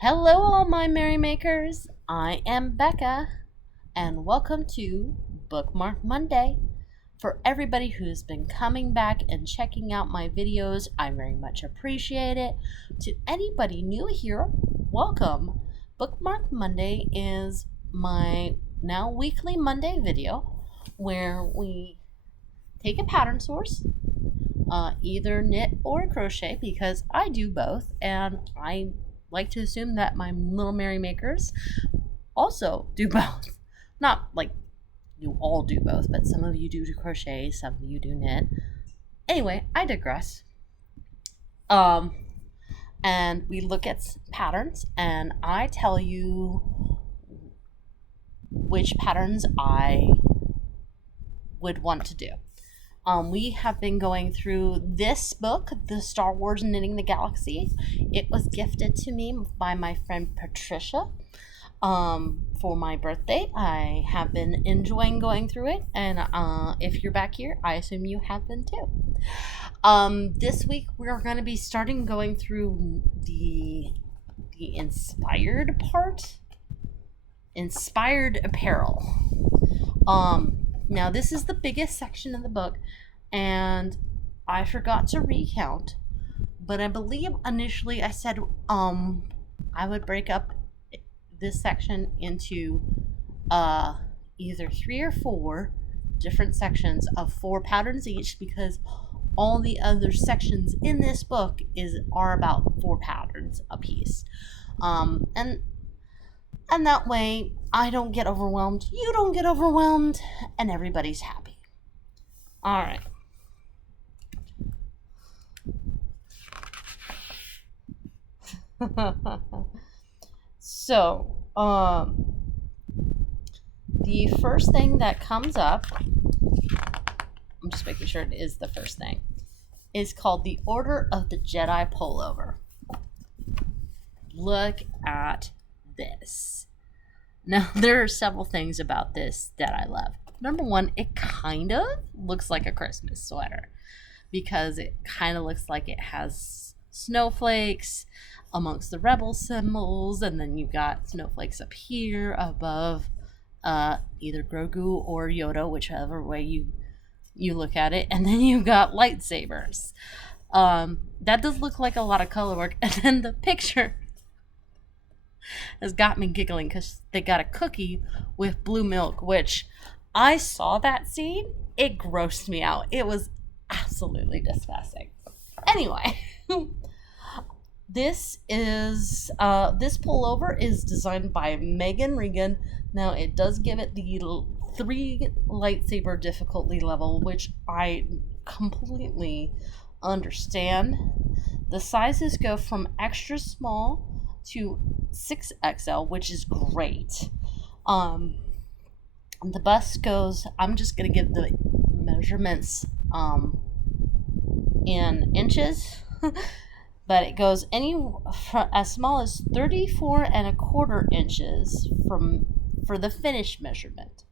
Hello, all my merrymakers. I am Becca, and welcome to Bookmark Monday. For everybody who's been coming back and checking out my videos, I very much appreciate it. To anybody new here, welcome. Bookmark Monday is my now weekly Monday video where we take a pattern source, either knit or crochet, because I do both, and I like to assume that my little merrymakers also do both. Not like you all do both, but some of you do crochet, some of you do knit. Anyway, I digress. Um, and we look at patterns, and I tell you which patterns I would want to do. We have been going through this book, The Star Wars Knitting the Galaxy. It was gifted to me by my friend Patricia for my birthday. I have been enjoying going through it, and if you're back here, I assume you have been too. This week we're going to be starting going through the inspired part, inspired apparel. Now, this is the biggest section of the book, and I forgot to recount, but I believe initially I said I would break up this section into either 3 or 4 different sections of 4 patterns each, because all the other sections in this book are about 4 patterns a piece. And that way, I don't get overwhelmed, you don't get overwhelmed, and everybody's happy. All right. So, the first thing that comes up, I'm just making sure it is the first thing, is called the Order of the Jedi Pullover. Look at this. Now, there are several things about this that I love. Number one, it kind of looks like a Christmas sweater because it kind of looks like it has snowflakes amongst the rebel symbols, and then you've got snowflakes up here above either Grogu or Yoda, whichever way you look at it, and then you've got lightsabers. That does look like a lot of color work, and then the picture has got me giggling because they got a cookie with blue milk, which I saw that scene. It grossed me out. It was absolutely disgusting. Anyway, this pullover is designed by Megan Regan. Now, it does give it the 3 lightsaber difficulty level, which I completely understand. The sizes go from extra small to 6XL, which is great. The bust goes, I'm just going to give the measurements in inches, but it goes as small as 34.25 inches for the finished measurement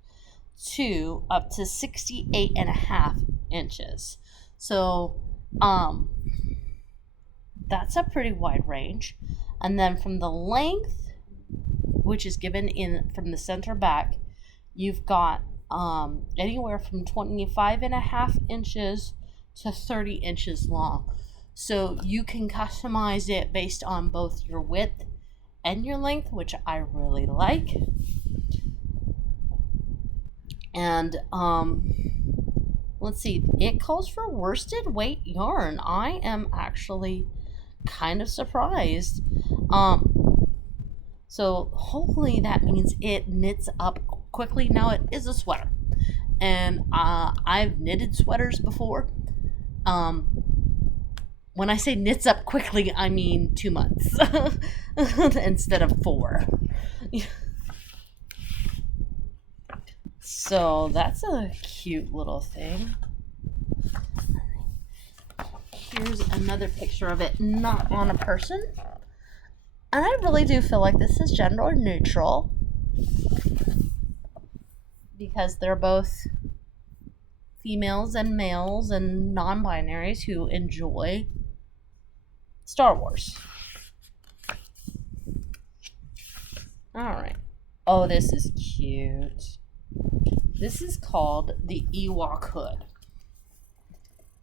to up to 68.5 inches. So that's a pretty wide range. And then from the length, which is given from the center back, you've got anywhere from 25.5 inches to 30 inches long. So you can customize it based on both your width and your length, which I really like. And let's see, it calls for worsted weight yarn. I am actually kind of surprised. So hopefully that means it knits up quickly. Now, it is a sweater, and I've knitted sweaters before. When I say knits up quickly, I mean 2 months instead of 4. So that's a cute little thing. Here's another picture of it, not on a person. And I really do feel like this is gender neutral because they're both females and males and non-binaries who enjoy Star Wars. Alright. Oh, this is cute. This is called the Ewok Hood.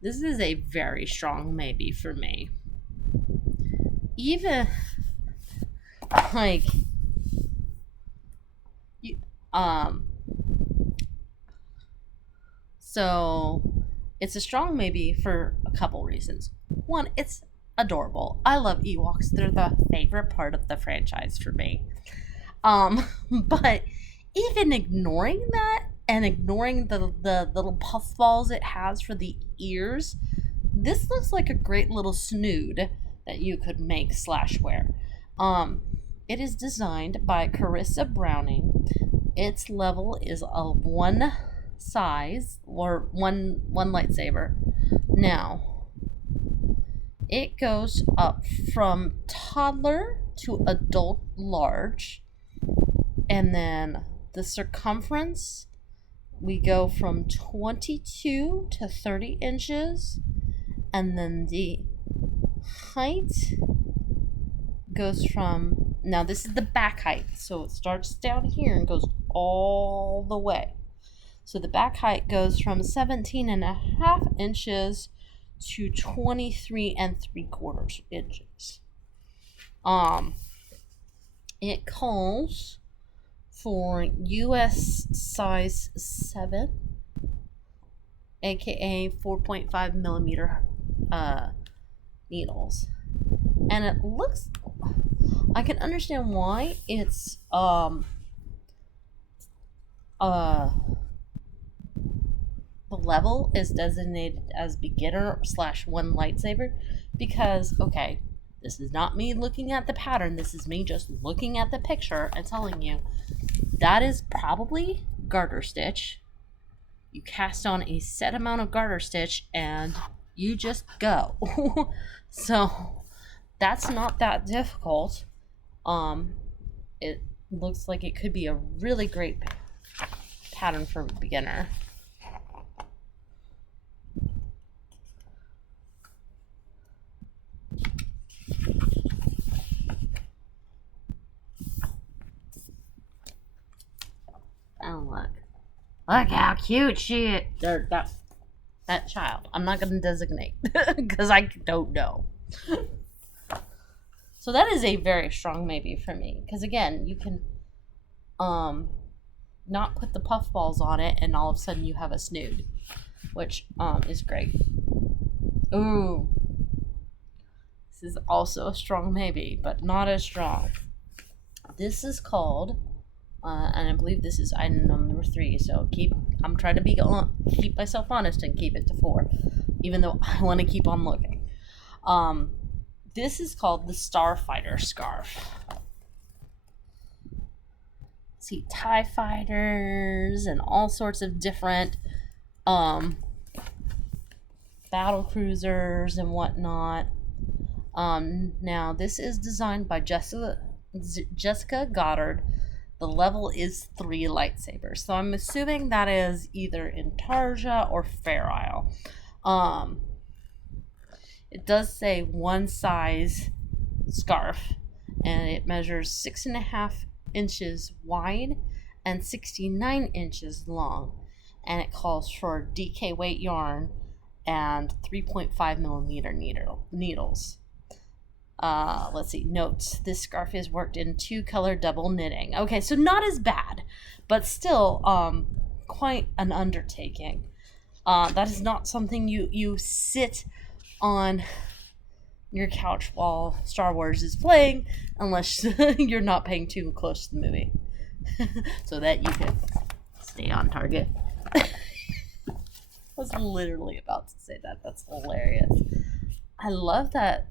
This is a very strong maybe for me. Even like you, so it's a strong maybe for a couple reasons. One, it's adorable. I love Ewoks. They're the favorite part of the franchise for me. But even ignoring that and ignoring the little puffballs it has for the ears, this looks like a great little snood that you could make / wear. It is designed by Carissa Browning. Its level is a one size or one lightsaber. Now, it goes up from toddler to adult large, and then the circumference, we go from 22 to 30 inches, and then the height goes from, now this is the back height, so it starts down here and goes all the way. So the back height goes from 17.5 inches to 23.75 inches. It calls for US size 7, aka 4.5 millimeter needles. And it looks, I can understand why it's the level is designated as beginner / one lightsaber, because okay, this is not me looking at the pattern, this is me just looking at the picture and telling you that is probably garter stitch. You cast on a set amount of garter stitch and you just go. So that's not that difficult. It looks like it could be a really great pattern for a beginner. Oh, look how cute she is. That child. I'm not going to designate because I don't know. So that is a very strong maybe for me, because again, you can not put the puffballs on it and all of a sudden you have a snood, which is great. Ooh, this is also a strong maybe, but not as strong. This is called and I believe this is item number 3, so I'm trying to keep myself honest and keep it to 4, even though I want to keep on looking. This is called the Starfighter Scarf. See TIE fighters and all sorts of different battle cruisers and whatnot. Now this is designed by Jessica Goddard. The level is 3 lightsabers, so I'm assuming that is either Intarja or Fair Isle. It does say one size scarf, and it measures 6.5 inches wide and 69 inches long, and it calls for DK weight yarn and 3.5 millimeter needles. Let's see, notes. This scarf is worked in 2-color double knitting. Okay, so not as bad, but still quite an undertaking. That is not something you sit on your couch while Star Wars is playing, unless you're not paying too close to the movie. So that you can stay on target. I was literally about to say that. That's hilarious. I love that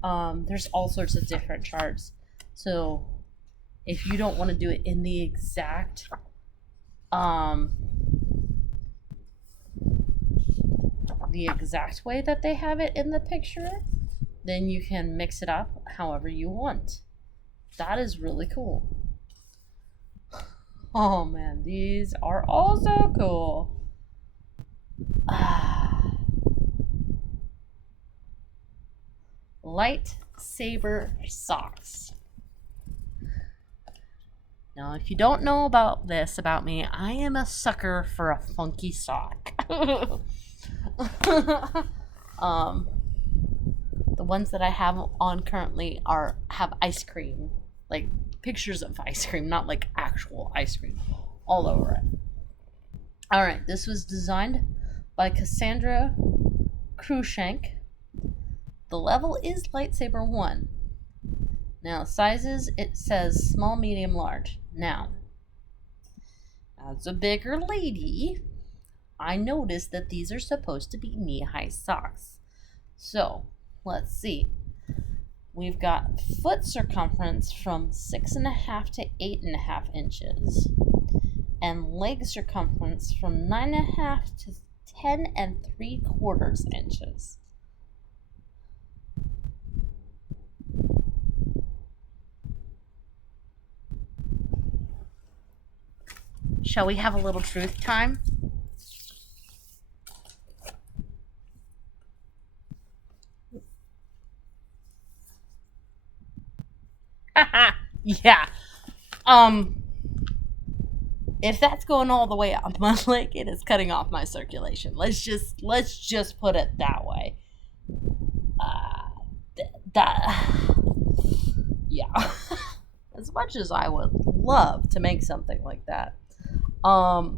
there's all sorts of different charts. So if you don't want to do it in the exact way that they have it in the picture, then you can mix it up however you want. That is really cool. Oh man, these are all so cool. Lightsaber socks. Now, if you don't know about this about me, I am a sucker for a funky sock. um, the ones that I have on currently have ice cream, like pictures of ice cream, not like actual ice cream, all over it. All right, this was designed by Cassandra Cruikshank. The level is lightsaber 1. Now, sizes, it says small, medium, large. Now, as a bigger lady, I noticed that these are supposed to be knee-high socks. So, let's see. We've got foot circumference from 6.5 to 8.5 inches, and leg circumference from 9.5 to 10.75 inches. Shall we have a little truth time? Yeah. If that's going all the way up my leg, it is cutting off my circulation. Let's just put it that way. Yeah. As much as I would love to make something like that, I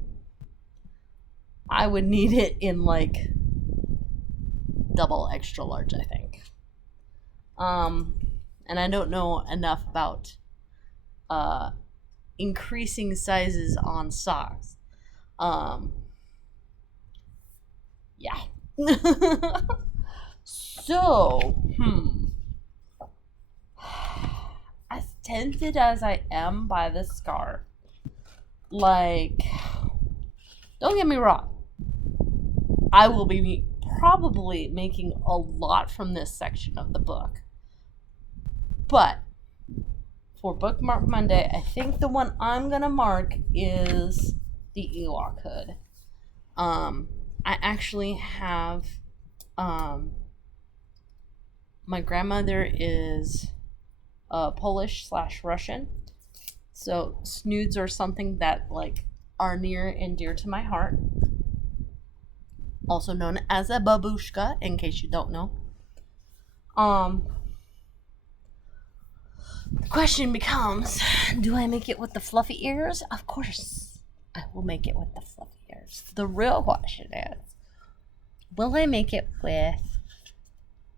would need it in like double extra large, I think. And I don't know enough about increasing sizes on socks. Yeah. So, as tempted as I am by this scarf, like, don't get me wrong, I will be probably making a lot from this section of the book. But for Bookmark Monday, I think the one I'm gonna mark is the Ewok hood. I actually have my grandmother is Polish/Russian, so snoods are something that like are near and dear to my heart. Also known as a babushka, in case you don't know. The question becomes, do I make it with the fluffy ears? Of course, I will make it with the fluffy ears. The real question is, will I make it with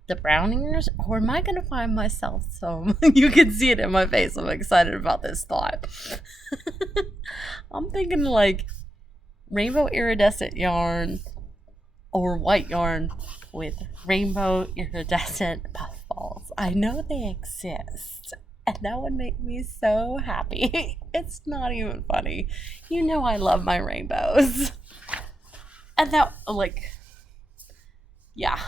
the brown ears, or am I going to find myself some? You can see it in my face. I'm excited about this thought. I'm thinking like rainbow iridescent yarn or white yarn with rainbow iridescent puffballs. I know they exist, and that would make me so happy. It's not even funny. You know I love my rainbows. And that, like, yeah.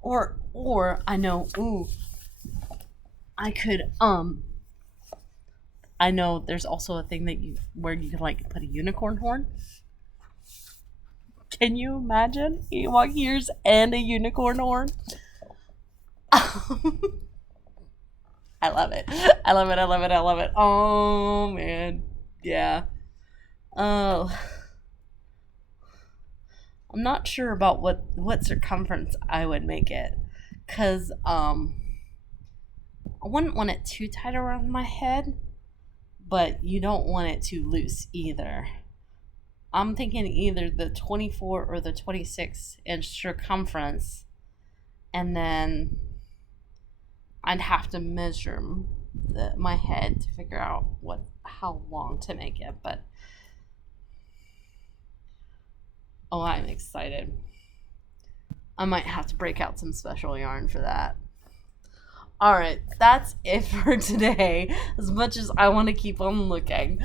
Or I know, I could, I know there's also a thing where you can like put a unicorn horn. Can you imagine Ewok ears and a unicorn horn? I love it. I love it. I love it. I love it. Oh man, yeah. Oh, I'm not sure about what circumference I would make it, cause I wouldn't want it too tight around my head, but you don't want it too loose either. I'm thinking either the 24 or the 26-inch circumference, and then I'd have to measure my head to figure out how long to make it. But oh, I'm excited. I might have to break out some special yarn for that. Alright, that's it for today. As much as I want to keep on looking.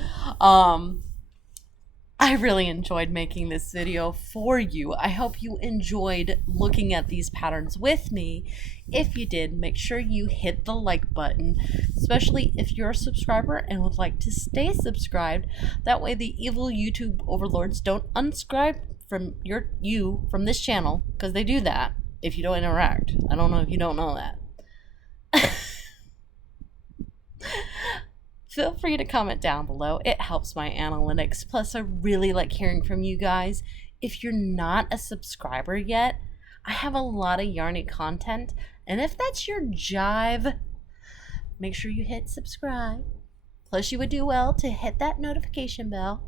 I really enjoyed making this video for you. I hope you enjoyed looking at these patterns with me. If you did, make sure you hit the like button, especially if you're a subscriber and would like to stay subscribed. That way the evil YouTube overlords don't unsubscribe from from this channel, because they do that if you don't interact. I don't know if you don't know that. feel free to comment down below. It helps my analytics. Plus, I really like hearing from you guys. If you're not a subscriber yet, I have a lot of Yarny content. And if that's your jive, make sure you hit subscribe. Plus, you would do well to hit that notification bell.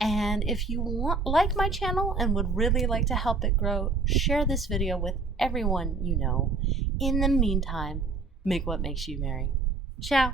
And if you like my channel and would really like to help it grow, share this video with everyone you know. In the meantime, make what makes you merry. Ciao.